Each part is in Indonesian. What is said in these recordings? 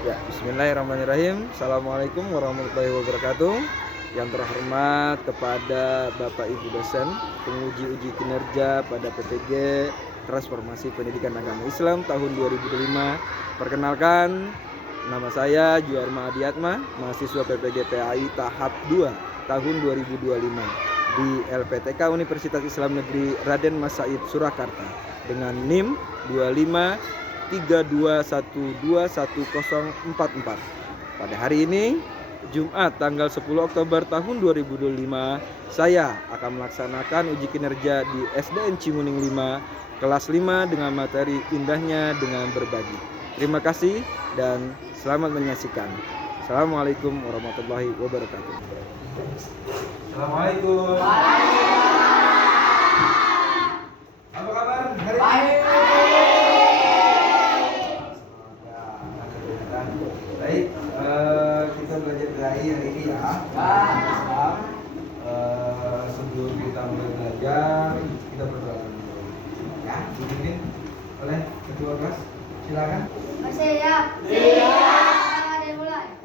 Ya, bismillahirrahmanirrahim. Assalamualaikum warahmatullahi wabarakatuh. Yang terhormat kepada Bapak Ibu dosen, penguji uji kinerja pada PPG Transformasi Pendidikan Agama Islam tahun 2025. Perkenalkan, nama saya Juarma Adiatma, mahasiswa PPG PAI tahap 2 tahun 2025 di LPTK Universitas Islam Negeri Raden Mas Said Surakarta dengan NIM 2532121044. Pada hari ini, Jumat tanggal 10 Oktober tahun 2025, saya akan melaksanakan uji kinerja di SDN Cimuning 5, kelas 5 dengan materi Indahnya dengan Berbagi. Terima kasih dan selamat menyaksikan. Assalamualaikum warahmatullahi wabarakatuh. Assalamualaikum. Apa kabar hari ini? Baik, kita belajar dari hari ini ya. Sebelum kita mulai belajar, kita berdoa dulu. Ya, dipimpin oleh ketua kelas. Silakan. Siap. Siap. Ada mulai.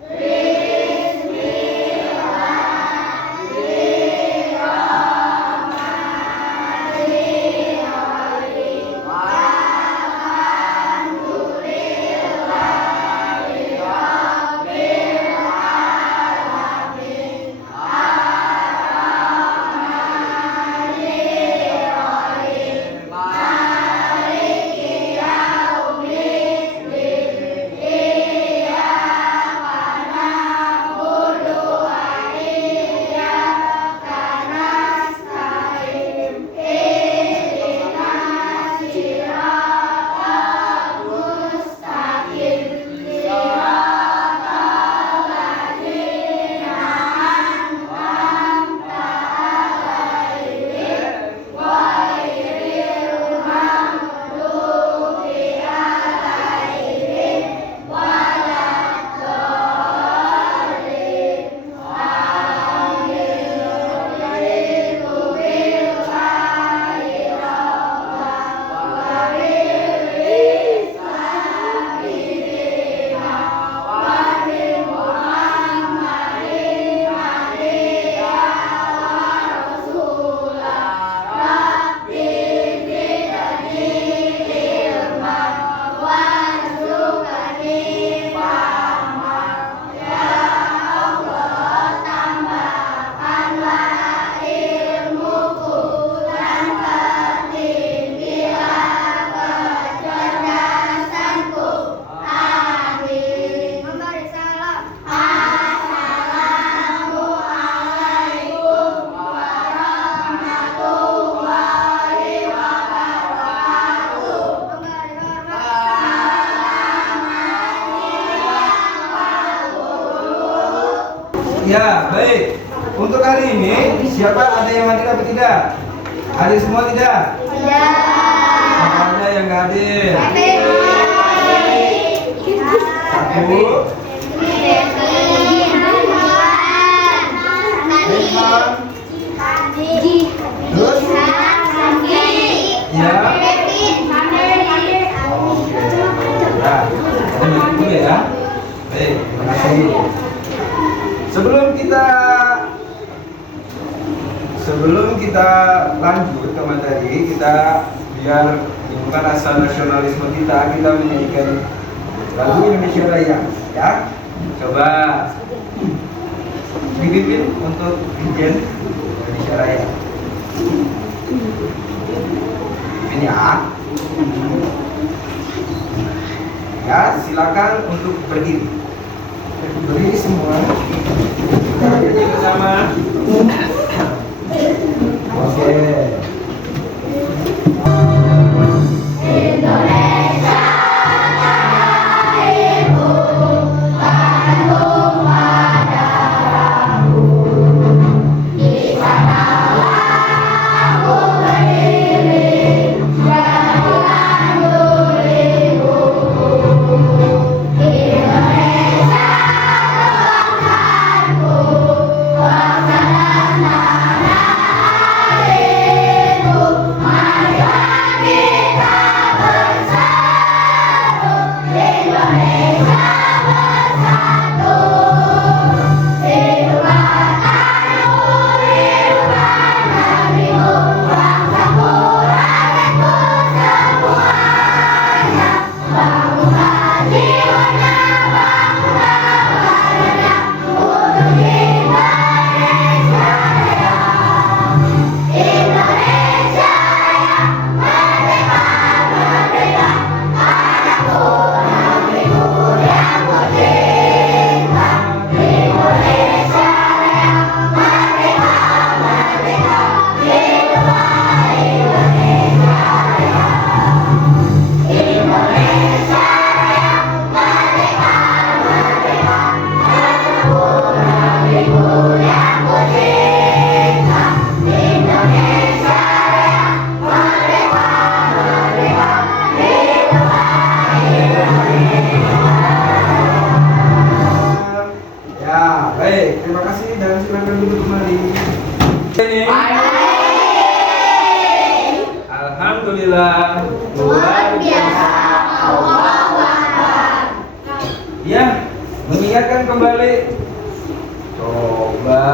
Ya, baik. Untuk hari ini, siapa ada yang hadir atau tidak? Hadir semua tidak? Tidak. Siapa ada yang nggak hadir? Satu. Terus? Ya. Oke. Ya, ada dulu ya. Baik, terima kasih. Sebelum kita lanjut ke materi, kita biar bukan rasa nasionalisme kita menyanyikan lagu Indonesia Raya, ya. Coba dipimpin untuk Dirjen Indonesia Raya. Ini ya. Ya, silakan untuk berdiri. Berdiri semua. Kita berdiri bersama. Oke. Indonesia, Alhamdulillah. Luar biasa. Ya, mengingatkan kembali. Coba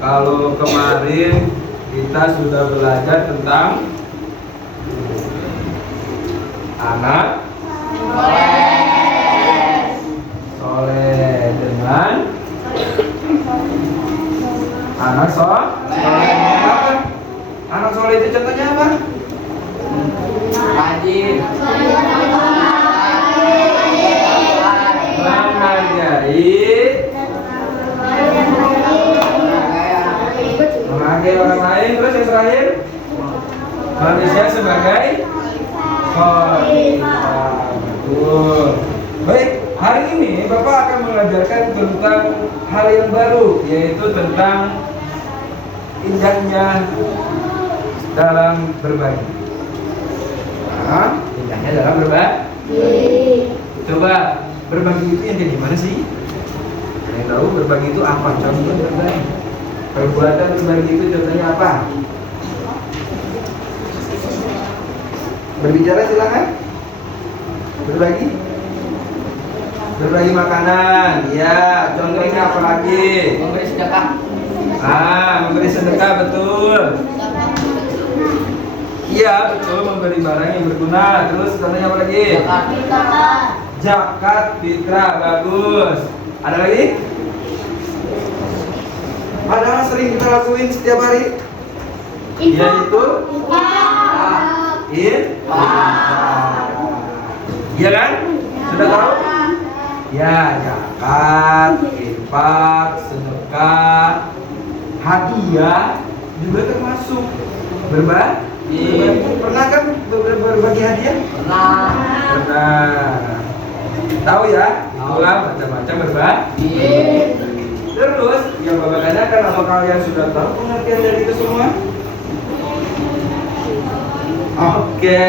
kalau kemarin kita sudah belajar tentang anak soleh dengan anak soleh. Apa? Anak soleh itu contohnya apa? Rajin, menghargai orang lain. Terus yang terakhir, manusia sebagai khalifah. Betul. Baik, hari ini Bapak akan mengajarkan tentang hal yang baru, yaitu tentang indahnya dalam berbagi. Indahnya dalam berbagi. Coba berbagi itu yang kayak gimana sih? Yang tahu berbagi itu apa? Contoh berbagi. Perbuatan berbagi itu contohnya apa? Berbicara silakan. Berbagi. Berbagi makanan. Ya, contohnya apa lagi? Memberi sedekah. Memberi sedekah, betul. Iya, betul, memberi barang yang berguna. Terus contohnya apa lagi? Zakat fitrah, bagus. Ada lagi? Padahal sering kita lakuin setiap hari. Yaitu iya kan? Sudah tahu? Ya, zakat, infak, sedekah, hadiah juga termasuk berbagi. Pernah kan berbagi hadiah? Pernah. Tahu ya? Itulah macam-macam berbagi. Terus yang Bapak tanyakan, apa kalian sudah tahu pengertian dari itu semua? Oke,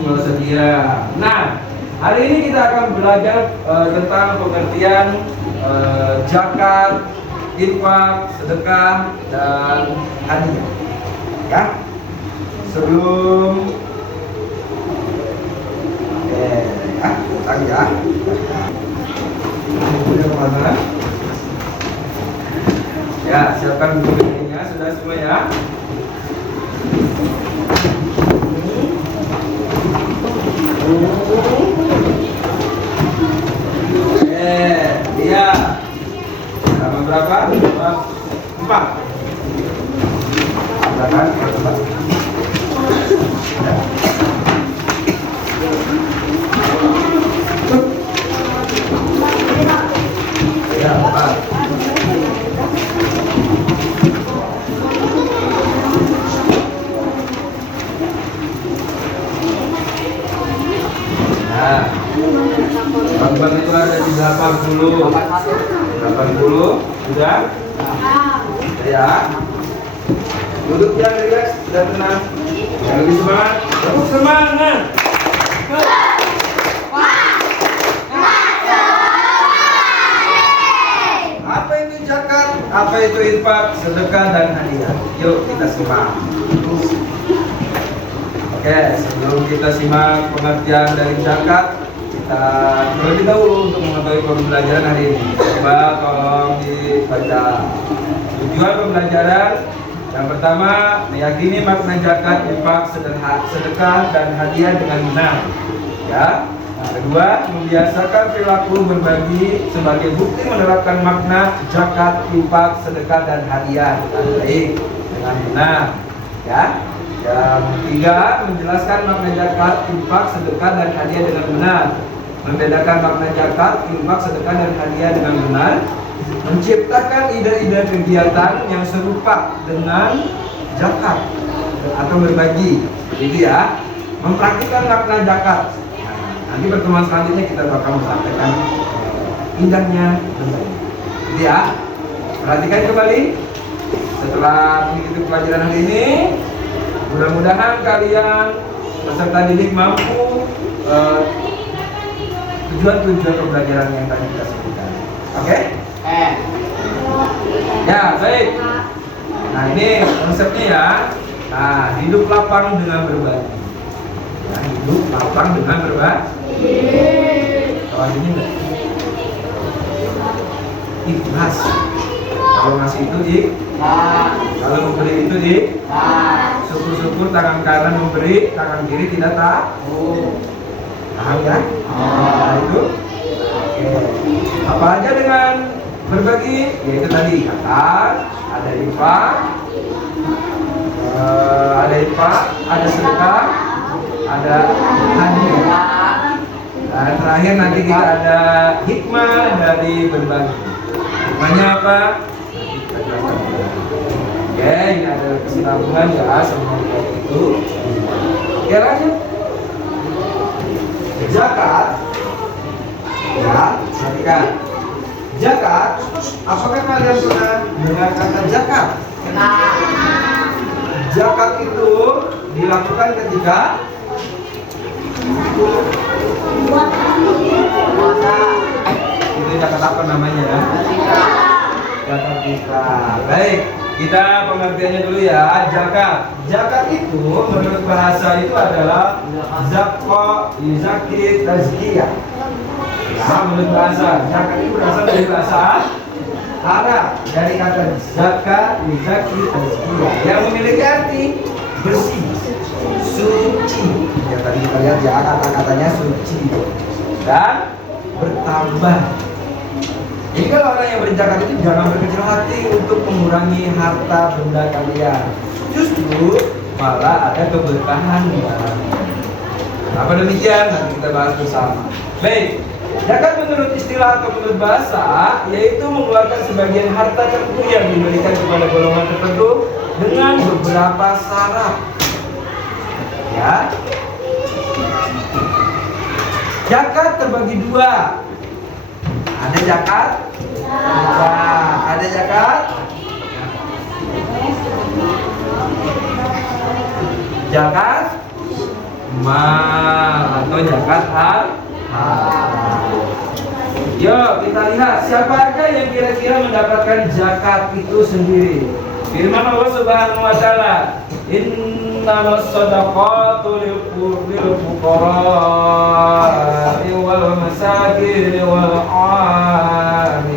bersedia. Nah, hari ini kita akan belajar tentang pengertian zakat, infak, sedekah, dan hadiah. Ya, sebelum datang ya. Punya kemana? Ya, siapkan buku-bukunya, sudah semua ya. Iya. Nama berapa? 4. Silakan, 4. Ya, 4. Bang itu ada di 80. 80 sudah? Ya. Duduk yang rileks dan tenang. Yang lebih semangat. Tepuk semangat. Apa itu zakat? Apa itu infak, sedekah dan hadiah? Yuk kita simak. Oke, sebelum kita simak pengertian dari zakat, kita terlebih dahulu untuk mengetahui pembelajaran hari ini. Coba tolong dibaca. Tujuan pembelajaran yang pertama, meyakini makna zakat, infak, sedekah dan hadiah dengan benar. Ya. Yang kedua, membiasakan perilaku berbagi sebagai bukti menerapkan makna zakat, infak, sedekah dan hadiah dengan baik, dengan benar. Ya. Yang ketiga, menjelaskan makna zakat, infak, sedekah dan hadiah dengan benar. Membedakan makna zakat, infak, sedekah dan hadiah dengan benar. Menciptakan ide-ide kegiatan yang serupa dengan zakat atau berbagi. Jadi ya, mempraktikkan makna zakat. Nanti pertemuan selanjutnya kita bakal sampaikan indahnya berbagi. Jadi ya, perhatikan kembali setelah mengikuti pelajaran hari ini. Mudah-mudahan kalian peserta didik mampu tujuan-tujuan pembelajaran yang tadi kita sebutkan. Oke? Ya, baik. Nah, ini konsepnya ya. Nah, hidup lapang dengan berbagi. Ya, hidup lapang dengan berbagi. Kalau ini enggak? Ikhlas. Kalau ngasih itu kalau memberi itu syukur-syukur tangan kanan memberi, tangan kiri tidak tahu. Paham ya? Nah, itu. Oke. Apa aja dengan berbagi? Yaitu tadi ikatan, ada infak, ada sedekah, ada hadiah. Dan terakhir nanti kita ada hikmah dari berbagi. Hikmahnya apa? Oke, ini ada kesinambungan ya sama itu. Oke, lanjut. Zakat. Ya, perhatikan. Zakat. Apakah kalian pernah dengar kata zakat? Zakat itu dilakukan ketika itu zakat apa namanya ya? Zakat fitrah. Baik, kita pengertiannya dulu ya. Zakat itu menurut bahasa itu adalah zakit tazkiyah. Ya, menurut bahasa zakat itu berasal dari bahasa Arab, dari kata zakat zakit tazkiyah yang memiliki arti bersih, suci. Ya tadi kita lihat ya kata-katanya suci dan bertambah. Jadi kalau orang yang berzakat itu jangan berkecil hati untuk mengurangi harta benda kalian. Justru malah ada keberkahan di dalamnya. Apa demikian? Nanti kita bahas bersama. Baik, zakat menurut istilah atau menurut bahasa yaitu mengeluarkan sebagian harta tertentu yang diberikan kepada golongan tertentu dengan beberapa syarat. Ya. Zakat terbagi dua. Ada zakat ada zakat mal atau zakat harta. Yuk kita lihat siapa aja yang kira-kira mendapatkan zakat itu sendiri. Firman Allah Subhanahu wa taala, innamas shadaqatu lil fuqara wal masakin wal 'amilin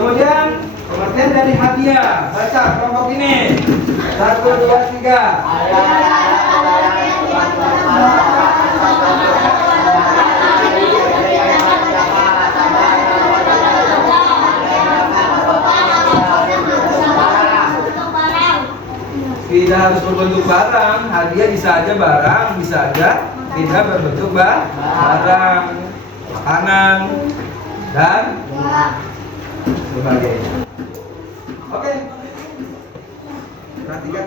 Kemudian pengertian dari hadiah. Baca kelompok ini. 1, 2, 3. Tidak harus berbentuk barang, hadiah bisa aja barang, bisa aja tidak berbentuk barang, makanan, dan sebagainya. Oke, perhatikan.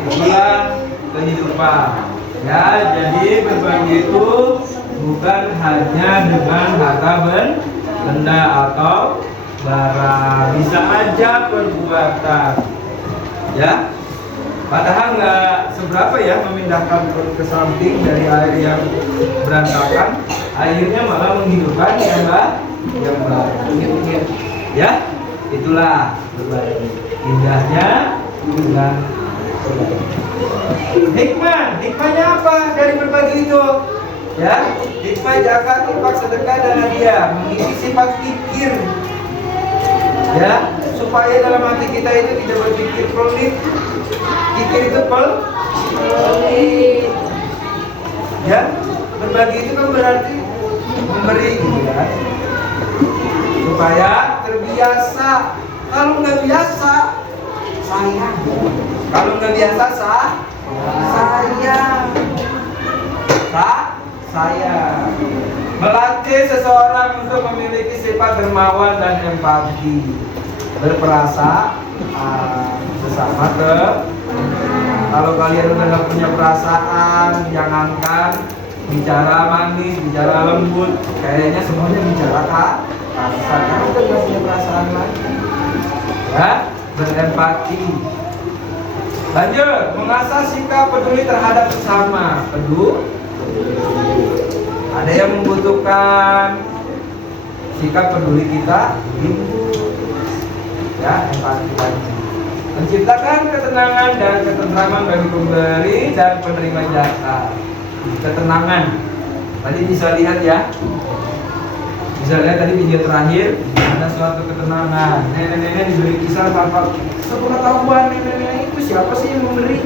Itulah kehidupan. Ya, jadi berbagi itu bukan hanya dengan harta benda atau barang, bisa aja perbuatan. Ya, padahal nggak seberapa ya memindahkan ke samping dari air yang berantakan, akhirnya malah menghidupkan yang baru. Ya, itulah berbagi. Indahnya dengan hikmahnya apa dari berbagi itu? Ya, hikmah zakat, infak, sedekah dan hadiah mengisi sifat pikir. Ya, supaya dalam hati kita itu tidak berpikir pelit. Pikir itu pelit. Ya, berbagi itu kan berarti memberi, ya. Supaya terbiasa. Kalau nggak biasa, sayang. Kalau nggak biasa sayang. Melatih seseorang untuk memiliki sifat dermawan dan empati, berperasaan sesama kalau kalian udah nggak punya perasaan, jangankan bicara manis, bicara lembut, kayaknya semuanya bicara kasar. Kamu udah nggak punya perasaan lagi. Ya, berempati. Lanjut, mengasah sikap peduli terhadap sesama. Ada yang membutuhkan, sikap peduli kita timbul. Ya, empati lagi. Menciptakan ketenangan dan ketentraman bagi pemberi dan penerima jasa. Ketenangan. Tadi bisa lihat ya. Bisa lihat tadi video terakhir, ada suatu ketenangan. Nenek-nenek diberi kisah tanpa sepengetahuan nenek-nenek itu siapa sih yang memberi.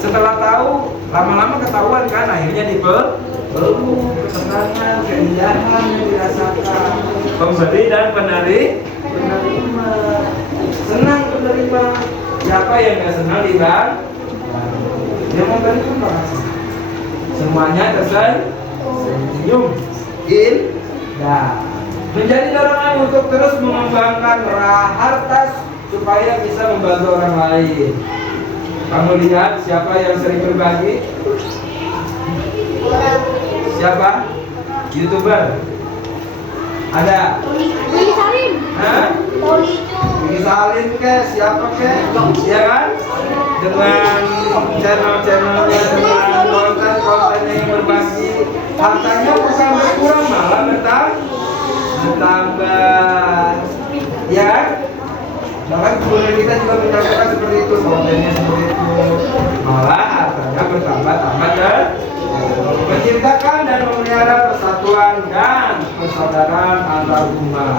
Setelah tahu, lama-lama ketahuan kan, akhirnya dipeluk. Ketenangan, keindahan yang dirasakan. Pemberi dan penerima. Senang penerima. Siapa yang gak senang dibang? Dia mau beri pun makasih. Semuanya tersenyum. Nah, menjadi dorongan untuk terus mengembangkan harta supaya bisa membantu orang lain. Kamu lihat siapa yang sering berbagi? Siapa? YouTuber? Ada? Willy Salim. Hah? Willy Salim ke? Siapa ke? Ya kan? Dengan channel-channelnya, dengan konten-kontennya yang berbagi, hartanya bukan berkurang malah bertambah. bertambah. Ya kan? Bahkan guru kita juga menyampaikan seperti itu, kontennya seperti itu. Malah hartanya bertambah-tambah dan menciptakan dan memelihara persatuan dan persaudaraan antar umat.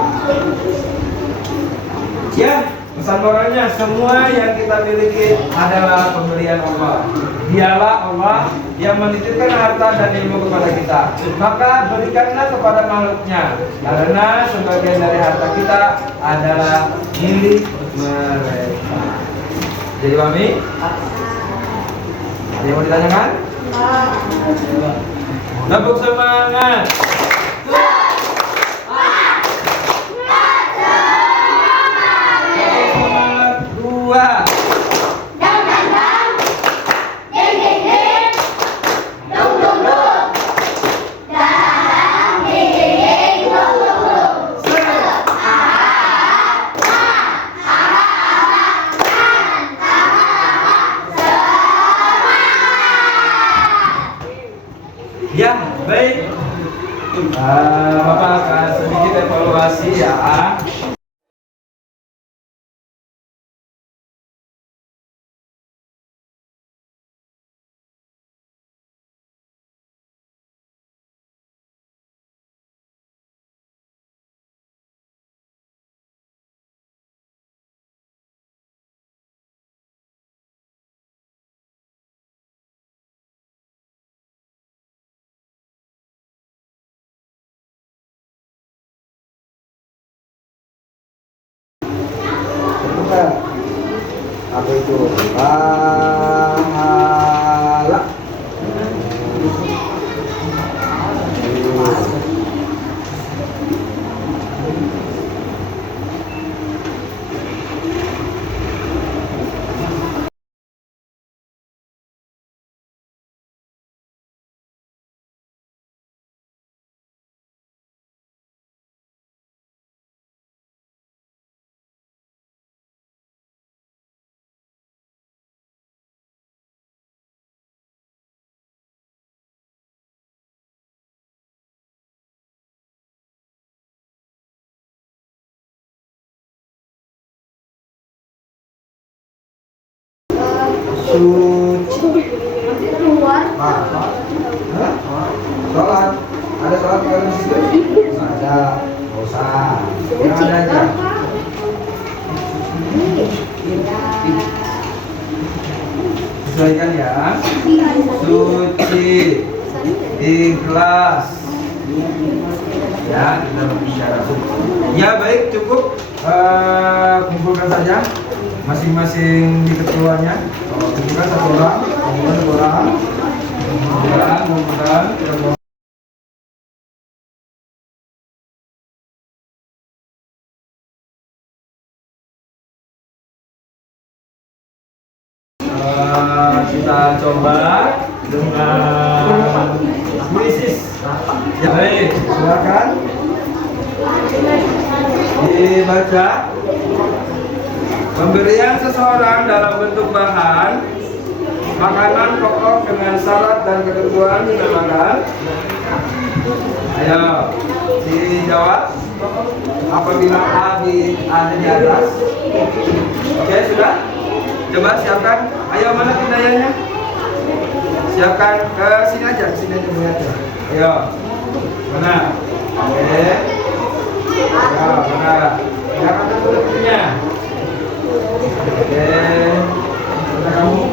Ya, pesan moralnya semua yang kita miliki adalah pemberian Allah. Dialah Allah yang menitipkan harta dan ilmu kepada kita. Maka berikanlah kepada makhluknya, karena sebagian dari harta kita adalah milik mereka. Jadi Mami, ada yang mau ditanyakan? Tepuk semangat. Dua. Ya, baik. Bapak akan sedikit evaluasi ya. Apa itu? Pahala. Suci. Hah? Sholat. Ada sholat kalau di situ? Ada. Nggak usah. Yang ada aja. Sesuaikan ya. Suci. Ikhlas. Ya, kita berbicara. Ya baik, cukup. Kumpulkan saja masing-masing di ketuanya. Kumpulkan satu orang, kumpulkan satu orang, kumpulkan. Kita coba dengan puisis. Ya baik, silakan dibaca. Pemberian seseorang dalam bentuk bahan makanan pokok dengan syarat dan ketentuan dinamakan. Ayo dijawab apabila A ada di atas. Oke, sudah? Coba siapkan. Ayo, mana pindaiannya? Siapkan ke sini aja melihatnya. Ayo. Mana? Oke. Ya, mana? Siapkan tutupnya. Oke. Mana kamu?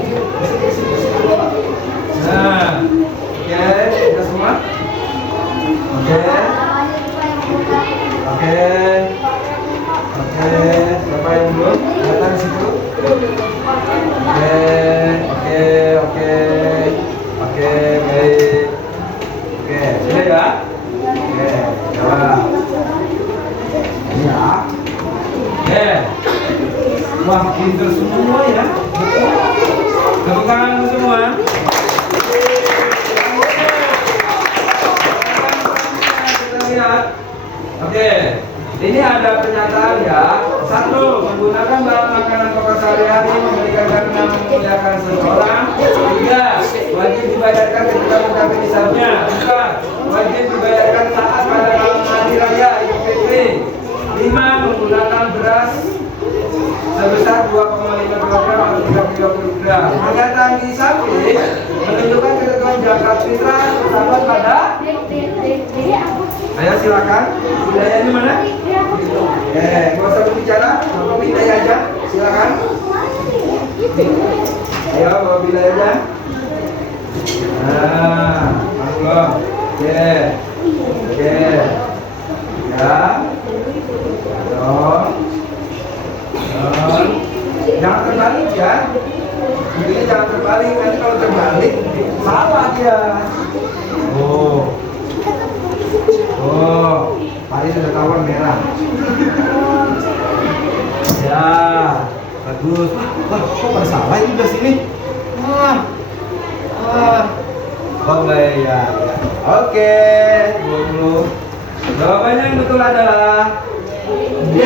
Nah. Oke, sudah semua? Oke. Oke. Oke, siapa yang belum? Datang di situ. Oke, baik. Oke, sudah ya? Oke, coba. Ya. Oke. Wah, pinter semua ya. Tepuk tangan semua. Kita lihat. Oke. Ini ada pernyataan ya. 1. Menggunakan bahan makanan pokok sehari-hari memberikan karena memuliakan seseorang. 3. Wajib dibayarkan ketika mencapai nisabnya. 4. Wajib dibayarkan saat pada malam hari raya Idul Fitri sebesar 2,5 kg atau 30 gram. Pernyataan di samping menunjukkan ketentuan zakat fitrah terdapat pada. Ayo silakan. Wilayahnya mana? Gak usah berbicara, bawa wilayah aja. Silakan. Ayo bawa wilayahnya. Nah, belum. Oke. Ya. Jangan terbalik ya. Ini jangan terbalik, nanti kalau terbalik salah dia. Tadi sudah tawar merah. Ya, bagus. Wah, kok pada salah ini udah sini? Boleh ya. Oke, 20. Jawabannya yang betul adalah D.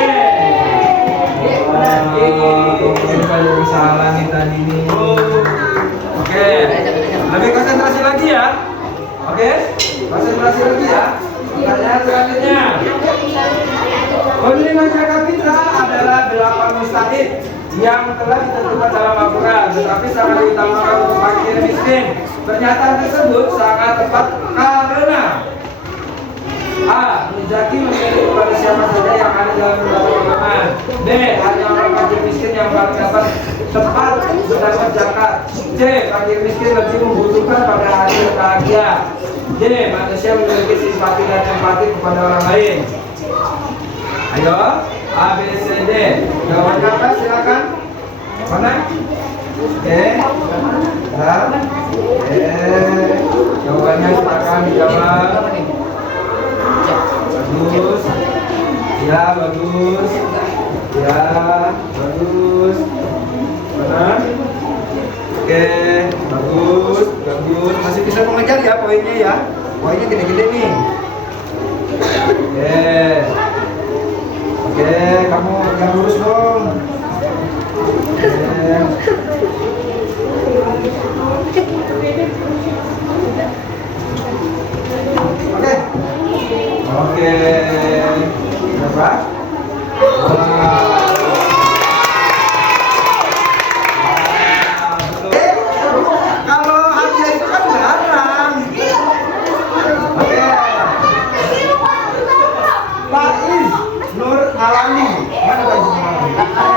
Ini banyak salah nih tadi nih. Oke, lebih konsentrasi lagi ya. Oke, konsentrasi lagi ya. Pertanyaan selanjutnya. Penerima zakat fitrah adalah 8 mustahik yang telah ditentukan dalam Al-Quran, tetapi sangat diutamakan untuk fakir miskin. Pernyataan tersebut sangat tepat karena A. Muzaki memilih kepada siapa saja yang ada dalam beberapa golongan. B. Hanya orang fakir miskin yang paling dapat tepat mendapat zakat. C. Fakir miskin lebih membutuhkan pada hasil bahagia. D. Manusia memiliki simpati dan empati kepada orang lain. Ayo, A, B, C, D. Jawabannya apa? Silakan. Mana? Jawabannya silakan dijawab. Bagus. Ya, bagus. Ya, bagus. Mana? Oke, bagus. Masih bisa mengejar ya poinnya ya. Poinnya gede-gede nih. Oke, kamu yang lurus dong. Oke. Berapa? Kalau hadiah itu kan larang. Oke. Faiz Nur Alani. Mana Faiz Nur Alani?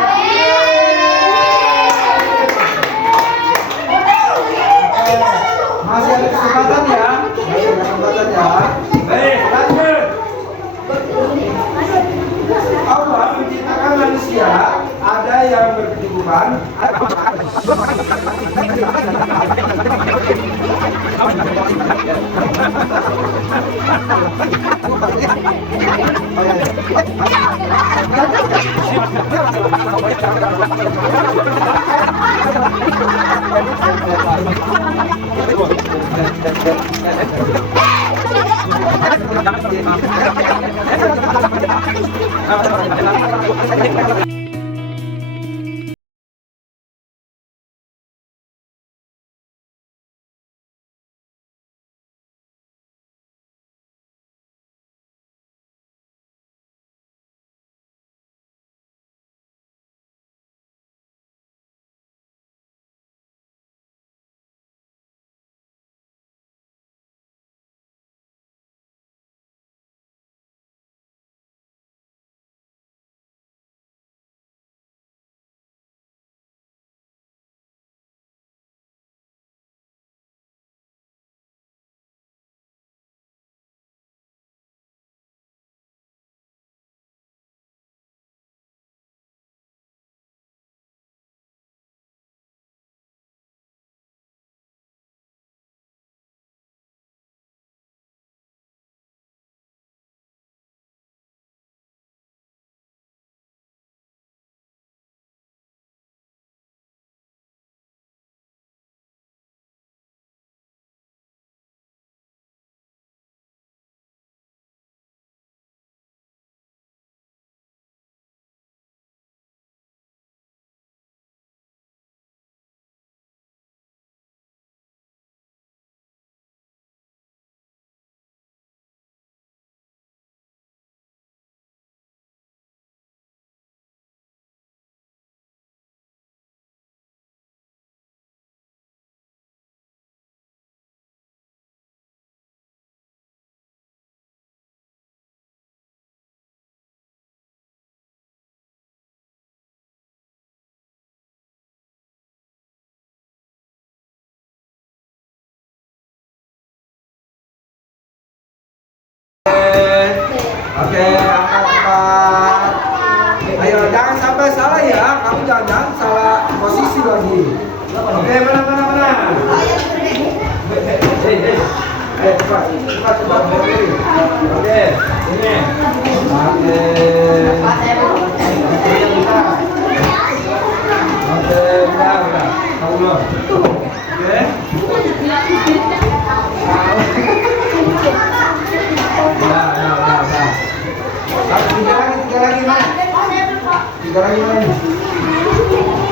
Masih ada kesempatan ya. Baik, lanjut. Allah menciptakan manusia, ada yang berkecukupan, Tiga lagi mana?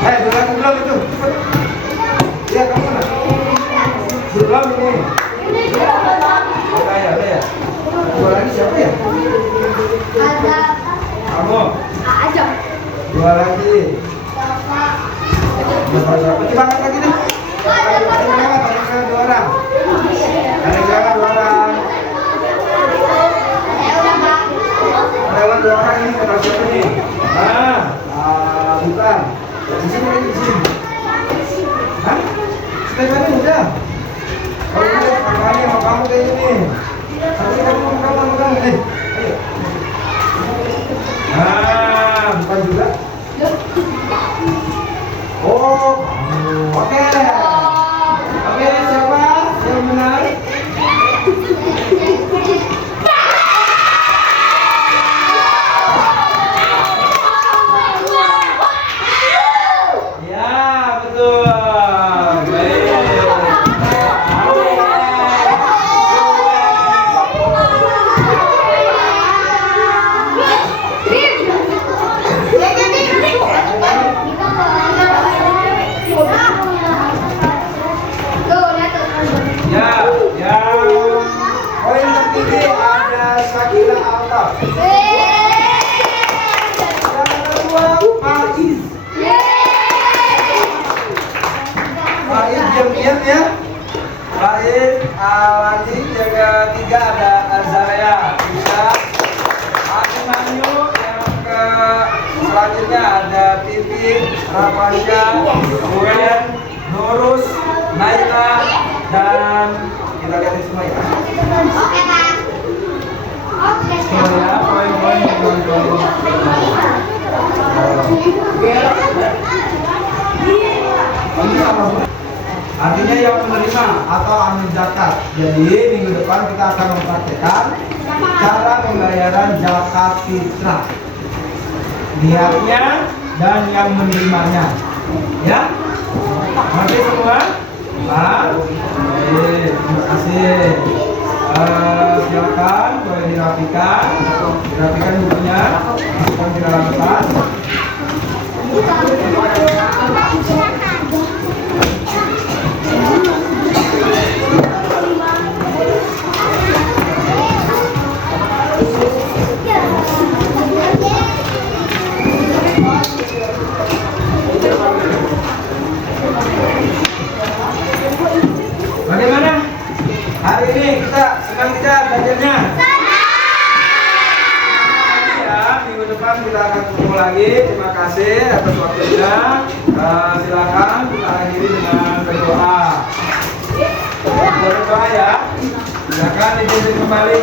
Dua lagi belum itu. Cepet. Iya kamu mana? Belum ini. Ada ya. Dua lagi siapa ya? Ada Kamu. aja. Dua lagi. Bapak. Kita angkat lagi deh. Ada dua orang. Ada jangan dua orang. Ada dua orang ini kata siapa nih? Bukan. Di sini lagi di sini. Hah? Stefani udah. Kalau udah makanya sama kamu kayak gini. Tapi kamu pegang. Ayo. Bukan juga. Oh, oke. Oke, siapa yang menang? Ya, betul. Ya, yang poin tertinggi ada Sakila Alta. Yang kedua Faiz. Faiz diam-diam ya. Faiz lagi yang ketiga ada Azalea. Bisa. Abimanyu yang ke selanjutnya ada Titin, Rafalia, Gwen, Nurus, Naila, dan kita lihat semua ya. Oke, Kak. Oke, Semua ya, poin-poin. Artinya yang menerima atau amil zakat. Jadi minggu depan kita akan mempraktekkan cara pembayaran zakat fitrah. Niatnya dan yang menerimanya. Ya? Oke semua? Baik, terima kasih. Silakan boleh dirapikan bukunya, masukkan ke dalam tas. Bagaimana? Hari ini kita senang tidak belajarnya? Ya, minggu depan kita akan ketemu lagi. Terima kasih atas waktunya. Silakan kita akhiri dengan berdoa. Berdoa ya. Silakan dipimpin kembali.